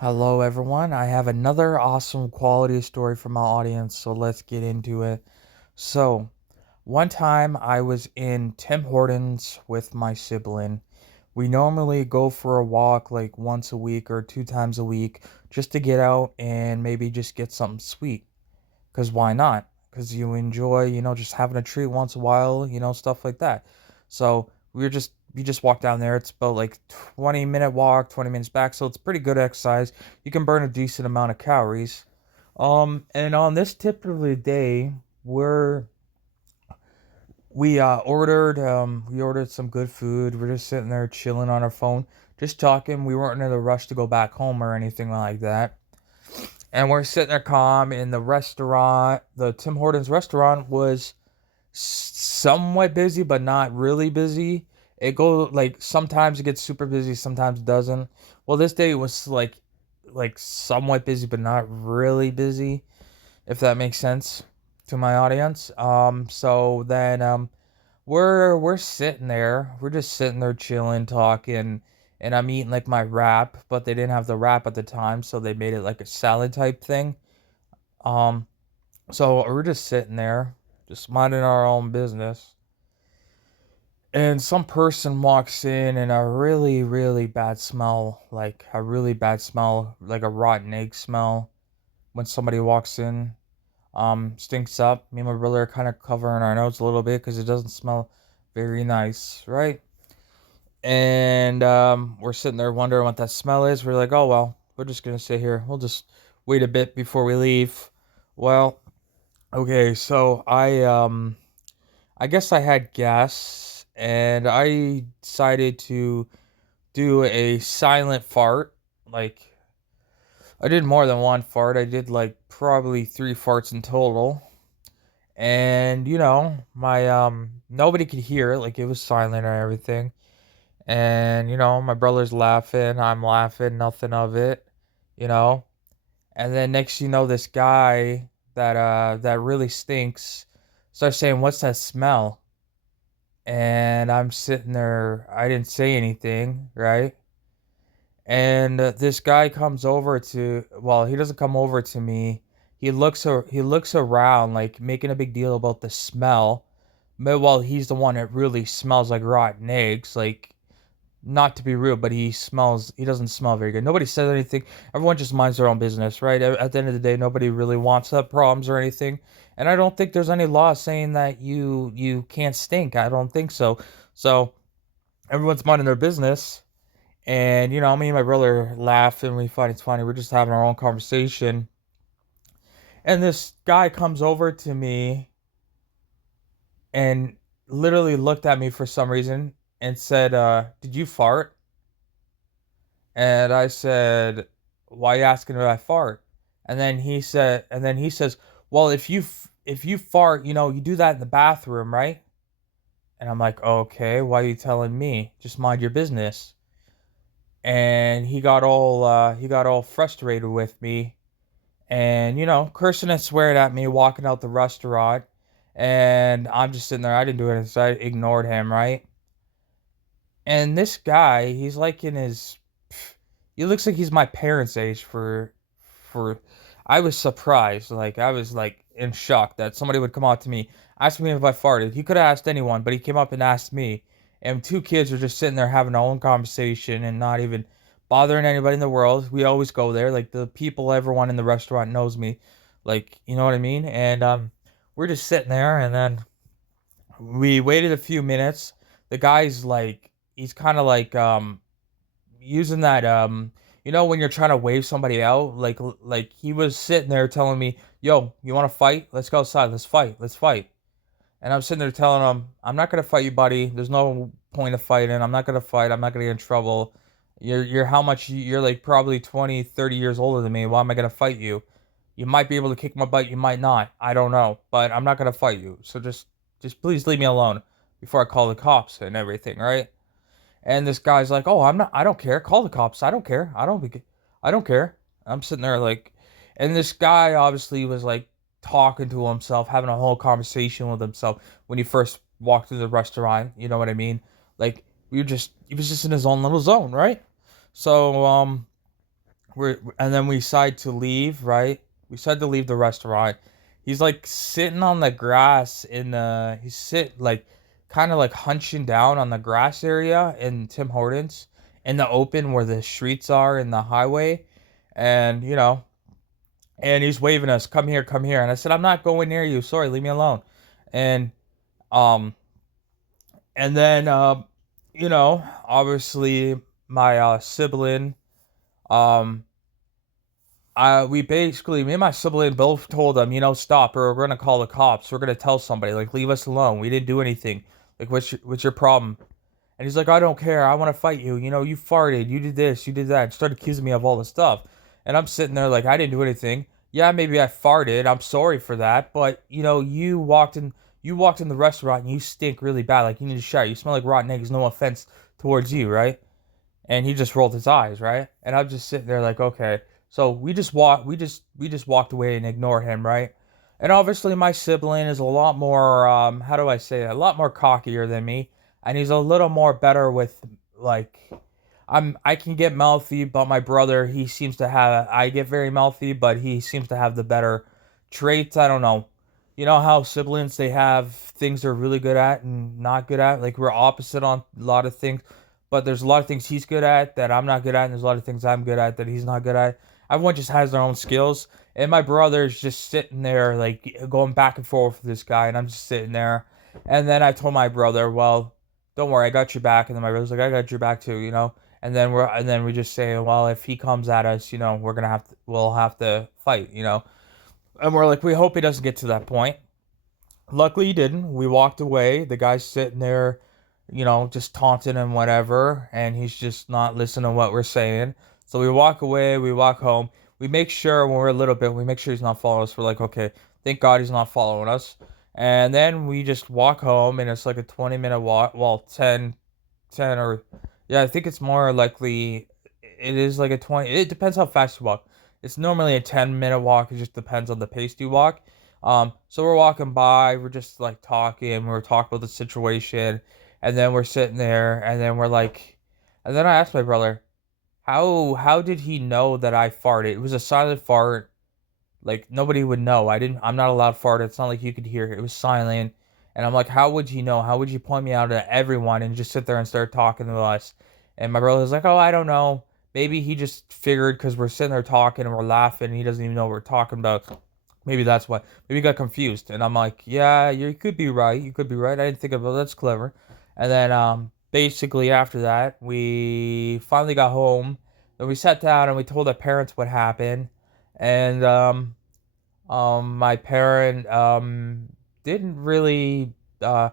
Hello, everyone. I have another awesome quality story from my audience, so let's get into it. So, one time I was in Tim Hortons with my sibling. We normally go for a walk like once a week or two times a week just to get out and maybe just get something sweet. Because why not? Because you enjoy, just having a treat once in a while, stuff like that. So we just walked down there. It's about like 20-minute walk, 20 minutes back. So it's pretty good exercise. You can burn a decent amount of calories. And on this typical day, we're we ordered some good food. We're just sitting there chilling on our phone, just talking. We weren't in a rush to go back home or anything like that. And we're sitting there calm in the restaurant. The Tim Hortons restaurant was somewhat busy, but not really busy. It go like sometimes it gets super busy, sometimes it doesn't. Well, this day it was like somewhat busy, but not really busy, if that makes sense to my audience. So then we're sitting there. We're just sitting there chilling, talking, and I'm eating like my wrap, but they didn't have the wrap at the time, so they made it like a salad type thing. Um, so we're just sitting there, just minding our own business. And some person walks in and a really, really bad smell, like a really bad smell, like a rotten egg smell when somebody walks in. Stinks up. Me and my brother are kind of covering our nose a little bit because it doesn't smell very nice, right? And we're sitting there wondering what that smell is. We're like, oh well, we're just gonna sit here. We'll just wait a bit before we leave. Well, okay, so I guess I had gas and I decided to do a silent fart. Like I did more than one fart. I did like probably three farts in total. And my nobody could hear it, like it was silent and everything. And my brother's laughing, I'm laughing, nothing of it, you know. And then next you know this guy that really stinks starts saying, "What's that smell?" And I'm sitting there, I didn't say anything, right? And this guy comes over to, well, he doesn't come over to me. He looks around like making a big deal about the smell. But while he's the one that really smells like rotten eggs, like not to be rude, but he doesn't smell very good. Nobody says anything. Everyone just minds their own business, right? At the end of the day, nobody really wants to have problems or anything. And I don't think there's any law saying that you can't stink. I don't think so. So everyone's minding their business. And me and my brother laugh and we find it's funny. We're just having our own conversation. And this guy comes over to me and literally looked at me for some reason and said, "Did you fart?" And I said, "Why are you asking if I fart?" And then he says, "Well, if you fart, you do that in the bathroom, right?" And I'm like, "Okay, why are you telling me? Just mind your business." And he got all frustrated with me and cursing and swearing at me walking out the restaurant. And I'm just sitting there. I didn't do it, so I ignored him, right? And this guy, he's like in his he looks like he's my parents' age for I was surprised. Like I was like in shock that somebody would come out to me, ask me if I farted. He could have asked anyone, but he came up and asked me. And two kids are just sitting there having their own conversation and not even bothering anybody in the world. We always go there. Like the people, everyone in the restaurant knows me. Like, you know what I mean? And we're just sitting there and then we waited a few minutes. The guy's like he's kind of like using that when you're trying to wave somebody out, like he was sitting there telling me, "Yo, you want to fight? Let's go outside. Let's fight. Let's fight." And I'm sitting there telling him, "I'm not gonna fight you, buddy. There's no point of fighting. I'm not gonna fight. I'm not gonna get in trouble. You're how much you're like probably 20, 30 years older than me. Why am I gonna fight you? You might be able to kick my butt, you might not. I don't know, but I'm not gonna fight you. So just please leave me alone before I call the cops and everything, right?" And this guy's like, "Oh, I don't care. Call the cops. I don't care. I don't care." I'm sitting there like, and this guy obviously was like talking to himself, having a whole conversation with himself when he first walked through the restaurant. You know what I mean? Like he was just in his own little zone, right? So and then we decide to leave, right? We decide to leave the restaurant. He's like sitting on the grass in the he's sit like kind of like hunching down on the grass area in Tim Hortons in the open where the streets are in the highway. And and he's waving us, come here, come here. And I said, I'm not going near you. Sorry, leave me alone. And um and then obviously my sibling, um we basically, me and my sibling both told him, stop, or we're gonna call the cops. We're gonna tell somebody, like, leave us alone. We didn't do anything. Like, what's your problem? And he's like, I don't care. I want to fight you. You farted. You did this. You did that. And started accusing me of all this stuff. And I'm sitting there like, I didn't do anything. Yeah, maybe I farted. I'm sorry for that. But you walked in the restaurant and you stink really bad. Like, you need to shower. You smell like rotten eggs. No offense towards you, right? And he just rolled his eyes, right? And I'm just sitting there like, okay. So we just walked away and ignored him, right? And obviously my sibling is a lot more, how do I say it? A lot more cockier than me, and he's a little more better with, like, I can get mouthy, but my brother, he seems to have, I get very mouthy, but he seems to have the better traits. I don't know. You know how siblings, they have things they're really good at and not good at? Like, we're opposite on a lot of things, but there's a lot of things he's good at that I'm not good at, and there's a lot of things I'm good at that he's not good at. Everyone just has their own skills, and my brother's just sitting there, like, going back and forth with this guy, and I'm just sitting there. And then I told my brother, well, don't worry, I got your back. And then my brother's like, I got your back too. And then we just say, well, if he comes at us, we'll have to fight. And we're like, we hope he doesn't get to that point. Luckily, he didn't. We walked away. The guy's sitting there, just taunting and whatever, and he's just not listening to what we're saying. So we walk away. We walk home. We make sure when we're a little bit, we make sure he's not following us. We're like, okay, thank God he's not following us. And then we just walk home, and it's like a 20-minute walk. Well, 10 or yeah, I think it's more likely it is like a 20. It depends how fast you walk. It's normally a 10-minute walk. It just depends on the pace you walk. So we're walking by, we're just like talking, we're talking about the situation, and then we're sitting there, and then we're like, and then I asked my brother, how did he know that I farted? It was a silent fart, like nobody would know. I'm not allowed to fart. It's not like you could hear it. It was silent. And I'm like, how would you know? How would you point me out to everyone and just sit there and start talking to us? And my brother was like, oh, I don't know. Maybe he just figured because we're sitting there talking and we're laughing and he doesn't even know what we're talking about. Maybe that's why. Maybe he got confused. And I'm like, yeah, you could be right. You could be right. I didn't think about it. That's clever. And then basically after that, we finally got home. Then we sat down and we told our parents what happened. And my parent didn't really uh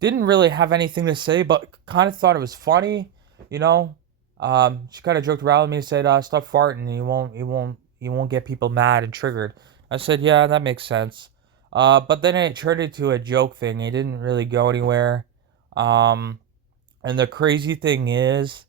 didn't really have anything to say, but kind of thought it was funny, you know. She kind of joked around with me and said, "Stop farting. You won't get people mad and triggered." I said, "Yeah, that makes sense." But then it turned into a joke thing. It didn't really go anywhere. Um, and the crazy thing is,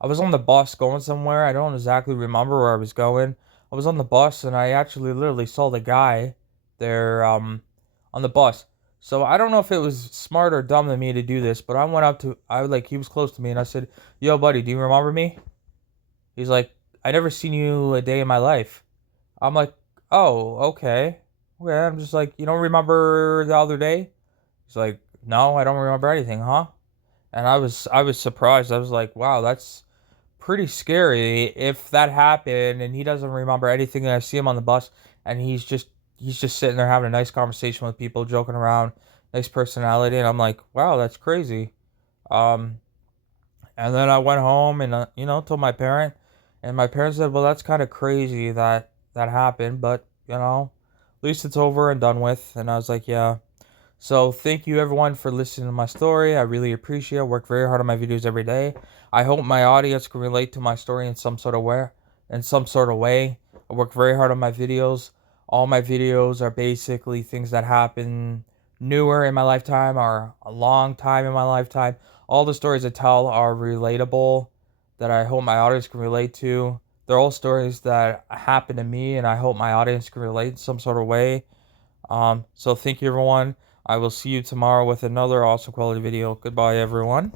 I was on the bus going somewhere. I don't exactly remember where I was going. I was on the bus and I actually literally saw the guy there on the bus. So I don't know if it was smart or dumb of me to do this, but he was close to me and I said, "Yo, buddy, do you remember me?" He's like, "I never seen you a day in my life." I'm like, "Oh, okay." Okay, I'm just like, "You don't remember the other day?" He's like, "No, I don't remember anything, huh?" And I was surprised. I was like, "Wow, that's pretty scary if that happened and he doesn't remember anything and I see him on the bus and he's just sitting there having a nice conversation with people, joking around, nice personality." And I'm like, wow, that's crazy. Um and then I went home and told my parent, and my parents said, well, that's kind of crazy that that happened, but at least it's over and done with. And I was like, yeah. So thank you everyone for listening to my story. I really appreciate it. I work very hard on my videos every day. I hope my audience can relate to my story in some sort of way. I work very hard on my videos. All my videos are basically things that happen newer in my lifetime or a long time in my lifetime. All the stories I tell are relatable, that I hope my audience can relate to. They're all stories that happen to me and I hope my audience can relate in some sort of way. So thank you everyone. I will see you tomorrow with another awesome quality video. Goodbye everyone.